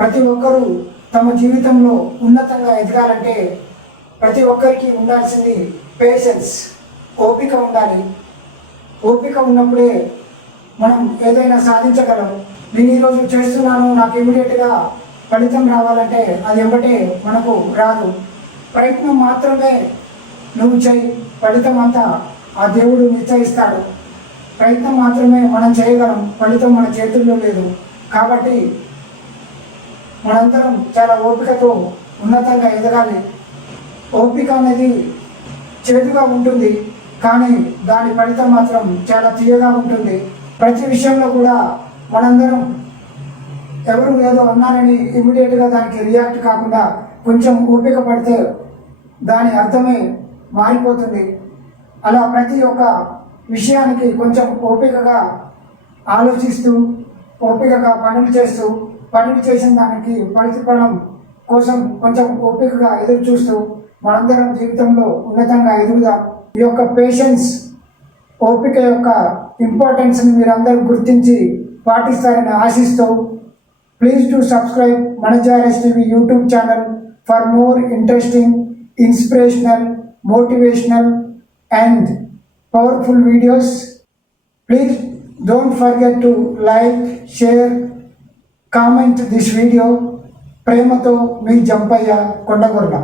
ప్రతి ఒక్కరూ తమ జీవితంలో ఉన్నతంగా ఎదగాలంటే ప్రతి ఒక్కరికి ఉండాల్సింది పేషెన్స్, ఓపిక ఉండాలి. ఓపిక ఉన్నప్పుడే మనం ఏదైనా సాధించగలం. నేను ఈరోజు చేస్తున్నాను, నాకు ఇమీడియట్గా ఫలితం రావాలంటే అది వెంబటే మనకు రాదు. ప్రయత్నం మాత్రమే నువ్వు చేయి, ఫలితం అంతా ఆ దేవుడు నిశ్చయిస్తాడు. ప్రయత్నం మాత్రమే మనం చేయగలం, ఫలితం మన చేతుల్లో లేదు. కాబట్టి మనందరం చాలా ఓపికతో ఉన్నతంగా ఎదగాలి. ఓపిక అనేది చేదుగా ఉంటుంది, కానీ దాని ఫలితం మాత్రం చాలా తీయగా ఉంటుంది. ప్రతి విషయంలో కూడా మనందరం ఎవరు ఏదో అన్నారని ఇమీడియట్గా దానికి రియాక్ట్ కాకుండా కొంచెం ఓపిక పడితే దాని అర్థమే మారిపోతుంది. అలా ప్రతి ఒక్క విషయానికి కొంచెం ఓపికగా ఆలోచిస్తూ, ఓపికగా పనులు చేసిన దానికి ప్రతిఫలం కోసం కొంచెం ఓపికగా ఎదురు చూస్తూ మనందరం జీవితంలో ఉన్నతంగా ఎదుగుదాం. ఈ యొక్క పేషెన్స్, ఓపిక యొక్క ఇంపార్టెన్స్ని మీరందరూ గుర్తించి పాటిస్తారని ఆశిస్తూ, ప్లీజ్ టు సబ్స్క్రైబ్ మన JRS TV YouTube channel for more interesting, inspirational, motivational and powerful videos. Please don't forget to like, share, comment this video. ప్రేమతో మీ జంపయ్య కొండగొర్ల.